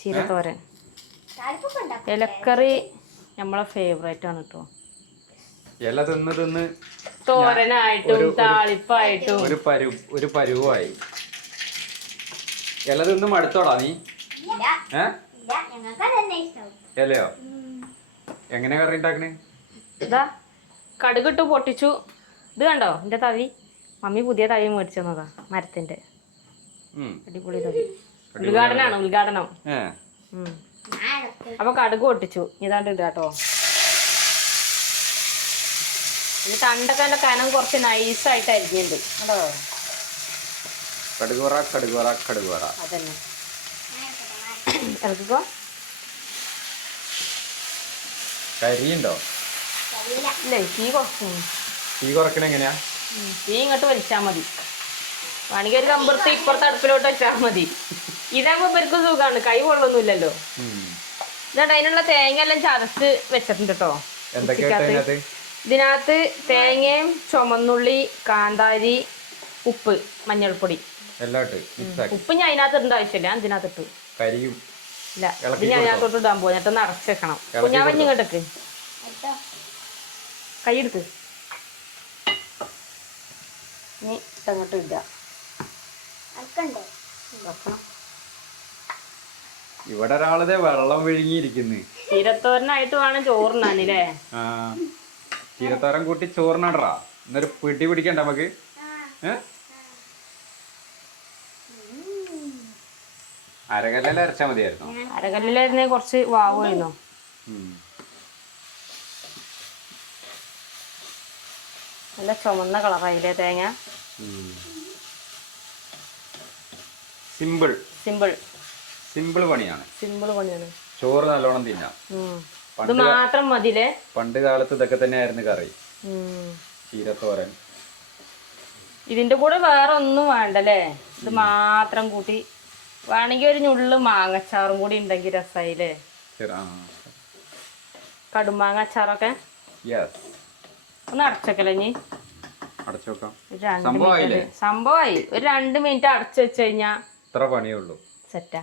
ചീരത്തോരൻ ഇലക്കറി നമ്മളെ ഫേവറേറ്റ് ആണ് കേട്ടോ. ഇല തിന്ന് തിന്ന് തോരനായിട്ടും താളിപ്പായിട്ടും ഒരു പരുവായി. ഇല തിന്ന് മടുത്തോടാ നീ? ഇലയോ? എങ്ങനെ കറി ഉണ്ടാക്കണേ? ഇതാ കടുകിട്ട് പൊട്ടിച്ചു. ഇത് കണ്ടോ എന്റെ തവി? മമ്മി പുതിയ തവി മേടിച്ചു തന്നതാ, മരത്തിന്റെ. അടിപൊളി തവി. ഉദ്ഘാടനം. അപ്പൊ കടുക് പൊട്ടിച്ചു. ഇതാണ്ട് ഇടാട്ടോ. ഈ തണ്ടൊക്കെ കനം കുറച്ച് നൈസായിട്ട് അരിഞ്ഞിട്ടുണ്ട് കേട്ടോ. അതന്നെ ഇറക്കിക്കോ. കരിയുണ്ടോ? ഇല്ലേ, തീ കുറച്ചു. തീ കുറക്കണ എങ്ങനെയാ? തീ ഇങ്ങോട്ട് വലിച്ചാൽ മതി. വേണമെങ്കിൽ ഒരു കമ്പുറത്ത് ഇപ്പുറത്ത് അടുപ്പിലോട്ട് വെച്ചാൽ മതി. ഇതാകുമ്പോ ഇവർക്ക് സുഖമാണ്, കൈ കൊള്ളൊന്നുമില്ലല്ലോ. എന്നിട്ട് അതിനുള്ള തേങ്ങ എല്ലാം ചതച്ച് വെച്ചിട്ടുണ്ട് കേട്ടോ. ഇതിനകത്ത് തേങ്ങയും ചുമന്നുള്ളി, കാന്താരി, ഉപ്പ്, മഞ്ഞൾപ്പൊടി. ഉപ്പ് ഞാൻ അതിനകത്ത് ഇടേണ്ട ആവശ്യമില്ല, ഇതിനകത്ത് ഇട്ടു. ഇല്ല, ഇത് ഞാൻ അതിനകത്തോട്ട് ഇടാൻ പോകും. എന്നിട്ട് നിറച്ച് വെക്കണം. ഞാൻ വഞ്ഞി ഇങ്ങോട്ടേക്ക് കൈ എടുത്ത് നീ ഇട്ടങ്ങോട്ട് ഇടുക. ഇവിടെ ഒരാളതെ വെള്ളം വിഴുങ്ങിയിരിക്കുന്നു. ചീരത്തോരനായിട്ട് വേണം ചോറിനാനില്ലേ? ചീരത്തോരൻ കൂട്ടി ചോറിനടാ. എന്നൊരു പിടി പിടിക്കണ്ട നമുക്ക്. അരകല്ലിൽ അരച്ചാ മതിയായിരുന്നു. അരകല്ലിലായിരുന്നേ കുറച്ച് വാവുമായിരുന്നു. നല്ല ചുമന്ന കളറായില്ലേ തേങ്ങ? സിമ്പിൾ പണിയാണ്. ചോറ് നല്ലോണം തിന്നാം. ഇത് മാത്രം മതിലേ. പണ്ട് കാലത്ത് ഇതൊക്കെ തന്നെയായിരുന്നു കറി, ചീരത്തോരൻ. ഇതിന്റെ കൂടെ വേറെ ഒന്നും വേണ്ടല്ലേ, ഇത് മാത്രം കൂട്ടി. വേണമെങ്കിൽ ഒരു ഞുള്ളു മാങ്ങച്ചാറും കൂടി ഉണ്ടെങ്കിൽ രസായില്ലേ? കടുമാങ്ങ അച്ചാറൊക്കെ. ഒന്ന് അടച്ചോക്കല്ലേ നീ? സംഭവമായി. ഒരു 2 മിനിറ്റ് അടച്ചു വെച്ച് കഴിഞ്ഞാ ഇത്ര പണിയുള്ളൂ. സെറ്റാ.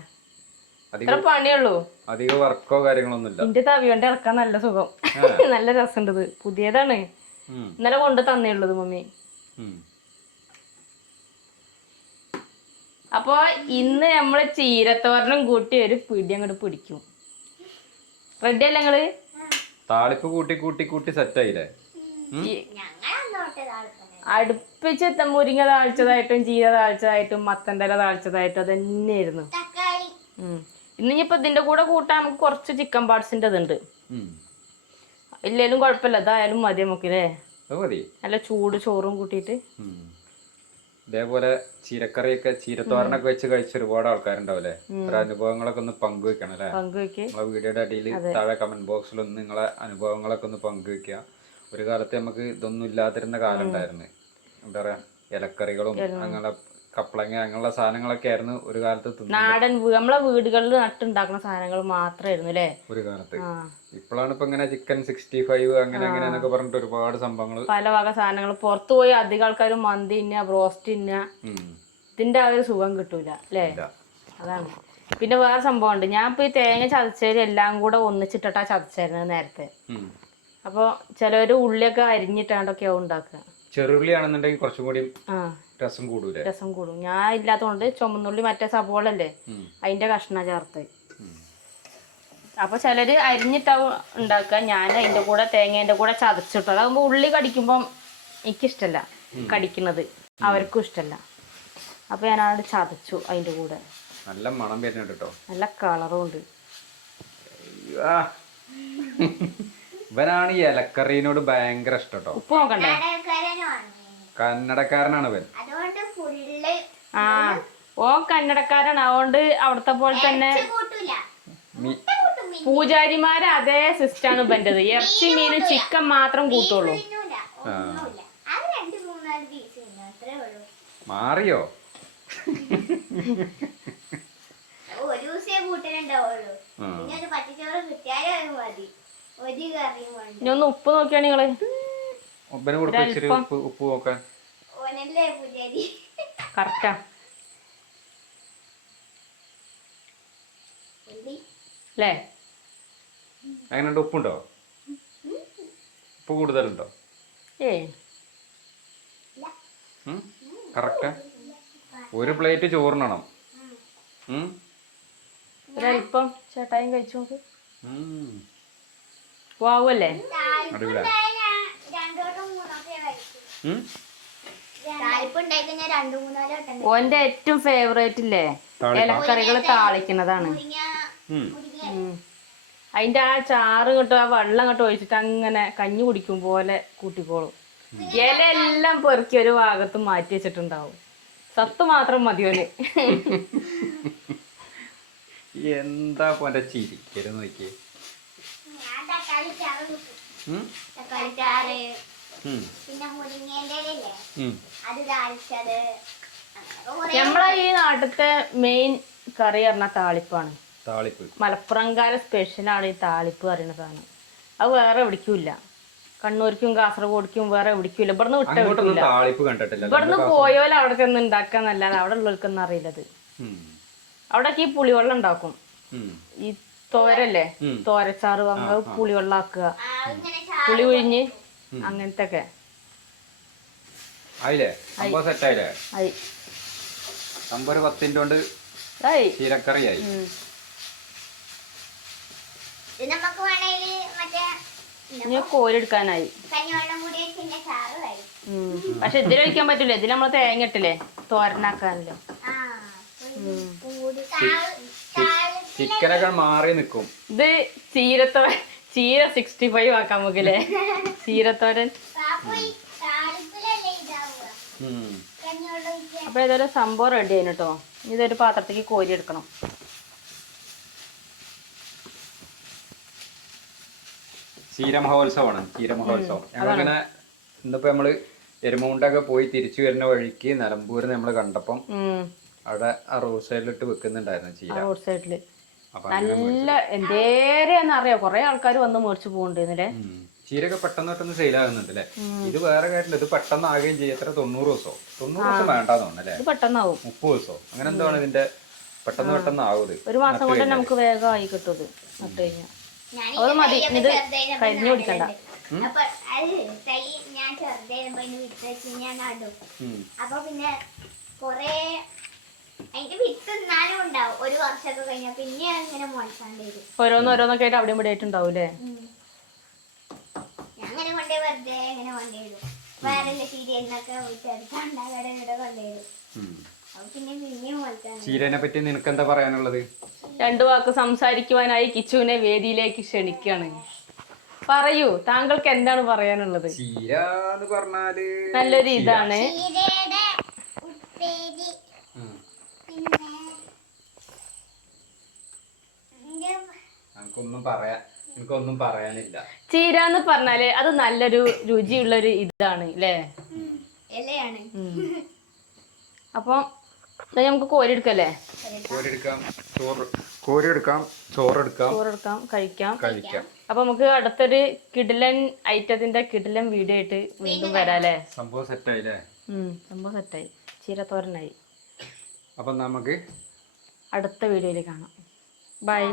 ഇത്ര പണിയുള്ളൂ. അധികം വർക്കോ കാര്യങ്ങളൊന്നുമില്ല. എന്റെ തവി കൊണ്ട് ഇറക്കാൻ നല്ല സുഖം. നല്ല രസമുണ്ട്. ഇത് പുതിയതാണ്, ഇന്നലെ കൊണ്ട് തന്നേയുള്ളത് മമ്മി. അപ്പൊ ഇന്ന് നമ്മള് ചീരത്തോരനും കൂട്ടി ഒരു പിടി അങ്ങോട്ട് പിടിക്കും. റെഡി അല്ലേ നിങ്ങള്? താളിപ്പ് കൂട്ടി സെറ്റായില്ലേ? അടുപ്പിച്ച് മുരിങ്ങ താളിച്ചതായിട്ടും ചീര താളിച്ചതായിട്ടും മത്തൻ്റെല താളിച്ചതായിട്ടും അത് തന്നെയായിരുന്നു. ഇന്നിപ്പോ ഇതിന്റെ കൂടെ കൂട്ടാൻ നമുക്ക് കുറച്ച് ചിക്കൻ പാർട്സിന്റെ ഇതുണ്ട്. ഇല്ലേലും കുഴപ്പമില്ല, അതായാലും മതി നമുക്കില്ലേ? നല്ല ചൂട് ചോറും കൂട്ടിയിട്ട്. ഇതേപോലെ ചീരക്കറിയൊക്കെ ചീരത്തോരനൊക്കെ വെച്ച് കഴിച്ച ഒരുപാട് ആൾക്കാരുണ്ടാവില്ലേ? അനുഭവങ്ങളൊക്കെ ഒന്ന് പങ്കുവെക്കണം അല്ലെ? നമ്മളെ വീഡിയോയുടെ അടിയിൽ താഴെ കമന്റ് ബോക്സിൽ ഒന്ന് നിങ്ങളെ അനുഭവങ്ങളൊക്കെ ഒന്ന് പങ്കുവെക്കുക. ഒരു കാലത്ത് നമുക്ക് ഇതൊന്നും ഇല്ലാതിരുന്ന കാലം ഉണ്ടായിരുന്നു. എന്താ പറയാ, ഇലക്കറികളും അങ്ങനെ കപ്പളങ്ങ അങ്ങനെയുള്ള സാധനങ്ങളൊക്കെ ആയിരുന്നു ഒരു കാലത്ത്. നാടൻ നമ്മളെ വീടുകളിൽ നട്ടുണ്ടാക്കുന്ന സാധനങ്ങൾ മാത്രമായിരുന്നു അല്ലേ ഒരു കാലത്ത്. ഇപ്പോഴാണ് ഇപ്പൊ ഇങ്ങനെ ചിക്കൻ 65 അങ്ങനെ അങ്ങനെയൊക്കെ പറഞ്ഞിട്ട് ഒരുപാട് സംഭവങ്ങൾ, പല വക സാധനങ്ങൾ. പുറത്തു പോയി അധികം ആൾക്കാരും മന്തി തിന്ന, ബ്രോസ്റ്റ് തിന്ന. ഇതിന്റെ ആ ഒരു സുഖം കിട്ടൂല അല്ലേ? അതാണ്. പിന്നെ വേറെ സംഭവം ഉണ്ട്. ഞാൻ ഇപ്പൊ ഈ തേങ്ങ ചതച്ചേരി എല്ലാം കൂടെ ഒന്നിച്ചിട്ടാ ചതച്ചായിരുന്നത് നേരത്തെ. അപ്പൊ ചിലവര് ഉള്ളിയൊക്കെ അരിഞ്ഞിട്ടാണ്ടൊക്കെ ഉണ്ടാക്കുക. ചെറുള്ളിയാണെന്നുണ്ടെങ്കിൽ കുറച്ചും കൂടി രസം കൂടും. ഞാൻ ഇല്ലാത്തതുകൊണ്ട് ചുമന്നുള്ളി, മറ്റേ സബോളല്ലേ അതിന്റെ കഷ്ണ ചേർത്ത്. അപ്പൊ ചിലര് അരിഞ്ഞിട്ടാവും ഉണ്ടാക്കുക. ഞാൻ അതിന്റെ കൂടെ തേങ്ങേന്റെ കൂടെ ചതച്ചിട്ടു. അതാകുമ്പോ ഉള്ളി കടിക്കുമ്പം എനിക്കിഷ്ടല്ല കടിക്കുന്നത്, അവർക്കും ഇഷ്ടല്ല. അപ്പൊ ഞാൻ അവിടെ ചതച്ചു അതിന്റെ കൂടെ. നല്ല മണം വരുന്നുണ്ട് കേട്ടോ, നല്ല കളറും ഉണ്ട്. ഇവനാണ് ഈ ഇലക്കറിനോട് ഭയങ്കര ഇഷ്ടം കേട്ടോ. ഉപ്പ് നോക്കണ്ടേ? കന്നടക്കാരനാണ് ഇവൻ. കന്നടക്കാരാണ്. അതുകൊണ്ട് അവിടുത്തെ പോലെ തന്നെ പൂജാരിമാര് അതേ സിസ്റ്റാണ് ഇവന്റേത്. ഇറച്ചി മീനും ചിക്കൻ മാത്രം കൂട്ടുള്ളൂ. മാറിയോ? ഇനി ഒന്ന് ഉപ്പ് നോക്കിയാണ് നിങ്ങള്. ഉപ്പ് നോക്കാൻ കറക്റ്റാ. അല്ലേ? അങ്ങനെയുണ്ട്. ഉപ്പുണ്ടോ? ഉപ്പ് കൂടുതലുണ്ടോ? ഏയ് കറക്റ്റാ. ഒരു പ്ലേറ്റ് ചോറിനണം. ഒരല്പം ചേട്ടായും കഴിച്ചു നോക്ക്. വാവല്ലേ? അടിപൊളിയാ. ഓന്റെ ഏറ്റവും ഫേവറേറ്റ് ഇല്ലേ ഇലക്കറികൾ താളിക്കുന്നതാണ്. അതിന്റെ ആ ചാറ് ഇങ്ങോട്ട് ആ വെള്ളം ഇങ്ങോട്ട് ഒഴിച്ചിട്ട് അങ്ങനെ കഞ്ഞി കുടിക്കും പോലെ കൂട്ടിക്കോളും. ഇല എല്ലാം പെറുക്കി ഒരു ഭാഗത്ത് മാറ്റി വെച്ചിട്ടുണ്ടാവും. സത്ത് മാത്രം മതിയോന്. എന്താ പോന്റെ ചിരിക്കല് നോക്കിയേ. നമ്മളെ ഈ നാട്ടിലത്തെ മെയിൻ കറി പറഞ്ഞ താളിപ്പാണ്. താളിപ്പ് മലപ്പുറംകാര സ്പെഷ്യലാണ് ഈ താളിപ്പ് പറയുന്ന സാധനം. അത് വേറെ എവിടേക്കില്ല. കണ്ണൂർക്കും കാസർഗോഡ്ക്കും വേറെ എവിടേക്കില്ല. ഇവിടുന്ന് വിട്ട ഇവിടുന്ന് പോയോലെ അവിടെ ചെന്ന് ഉണ്ടാക്കാന്നല്ലാതെ അവിടെ ഉള്ളവർക്കൊന്നും അറിയില്ലത്. അവിടൊക്കെ ഈ പുളിവെള്ളം ഉണ്ടാക്കും. ഈ തോരല്ലേ, തോരച്ചാറ് വാങ്ങുക, പുളിവെള്ളം ആക്കുക, പുളി ഒഴിഞ്ഞ് അങ്ങനത്തെ ഒക്കെ. കോരെടുക്കാനായി. പക്ഷെ ഇതിലൊഴിക്കാൻ പറ്റൂല. ഇതിൽ നമ്മള് തേങ്ങ ഇട്ടില്ലേ തോരനാക്കാനല്ലോ. ചിക്കനൊക്കെ മാറി നിക്കും. ഇത് ചീര 65 ആക്കാം നമുക്കില്ലേ, ചീരത്തോരൻ. അപ്പൊ ഏതായാലും സംഭവം റെഡി ആയിന് കേട്ടോ. ഇതൊരു പാത്രത്തേക്ക് കോരി എടുക്കണം. ക്ഷീരമഹോത്സവമാണ്. ക്ഷീരമഹോത്സവം ഞങ്ങളിങ്ങനെ ഇന്നിപ്പോ നമ്മള് എരുമൗണ്ടൊക്കെ പോയി തിരിച്ചു വരുന്ന വഴിക്ക് നിലമ്പൂര് നമ്മള് കണ്ടപ്പം അവിടെ ആ റോഡ് സൈഡിലിട്ട് വെക്കുന്നുണ്ടായിരുന്നു ചീര. റോഡ് സൈഡില് നല്ല എന്തേരെന്നറിയോ, കൊറേ ആൾക്കാർ വന്ന് മേടിച്ചു പോകണ്ടേ. ചീരൊക്കെ പെട്ടെന്ന് സെയിൽ ആകുന്നുണ്ട് അല്ലേ? ഇത് വേറെ കാര്യമില്ല, ഇത് പെട്ടെന്ന് ആകുകയും ചെയ്യും. എത്ര 90 ദിവസമോ 90 ദിവസം വേണ്ടാന്ന് അല്ലേ? പെട്ടെന്നാവും. 30 ദിവസമോ അങ്ങനെ എന്താണ് ഇതിന്റെ പെട്ടെന്ന് ആവും. ഒരു മാസം കൊണ്ട് നമുക്ക് വേഗം ആയി കിട്ടും. നട്ട് കഴിഞ്ഞാൽ അത് മതി. ഇത് കരിഞ്ഞു പിടിക്കണ്ട. അപ്പൊ പിന്നെ കൊറേ അതിന്റെ വിത്ത് എന്നാലും ഉണ്ടാവും. ഒരു വർഷമൊക്കെ കഴിഞ്ഞാൽ പിന്നെ അങ്ങനെ മുളച്ചാണ്ട് വരും. ഓരോന്നൊക്കെ ആയിട്ട് അവിടെ ഇവിടെ ആയിട്ടുണ്ടാവൂലേ. അങ്ങനെ കൊണ്ടേ വെറുതെ അങ്ങനെ കൊണ്ടുവരും. വേറെ സീരിയലിനൊക്കെ ചെറുതാണ്ടാകടെ ഇവിടെ കൊണ്ടുവരും. ചീരനെ പറ്റി നിനക്ക് എന്താ പറയാനുള്ളത്? 2 വാക്ക് സംസാരിക്കുവാനായി കിച്ചുവിനെ വേദിയിലേക്ക് ക്ഷണിക്കാണ്. പറയൂ, താങ്കൾക്ക് എന്താണ് പറയാനുള്ളത്? ചീര എന്ന് പറഞ്ഞാല് നല്ലൊരു ഇതാണ്. എനിക്കൊന്നും പറയാനില്ല. ചീര എന്ന് പറഞ്ഞാല് അത് നല്ലൊരു രുചിയുള്ളൊരു ഇതാണ് അല്ലേ, ഇലയാണ്. അപ്പം നമുക്ക് കോരിയെടുക്കല്ലേ? കോരിയെടുക്കാം, ചോറെടുക്കാം, കഴിക്കാം. അപ്പൊ നമുക്ക് അടുത്തൊരു കിടിലൻ ഐറ്റത്തിന്റെ കിടിലൻ വീഡിയോ ആയിട്ട് വീണ്ടും വരാല്ലേ. സംഭവം സെറ്റായില്ലേ? സംഭവം സെറ്റായി. ചീരത്തോരനായി. അപ്പൊ നമുക്ക് അടുത്ത വീഡിയോയിൽ കാണാം. ബൈ.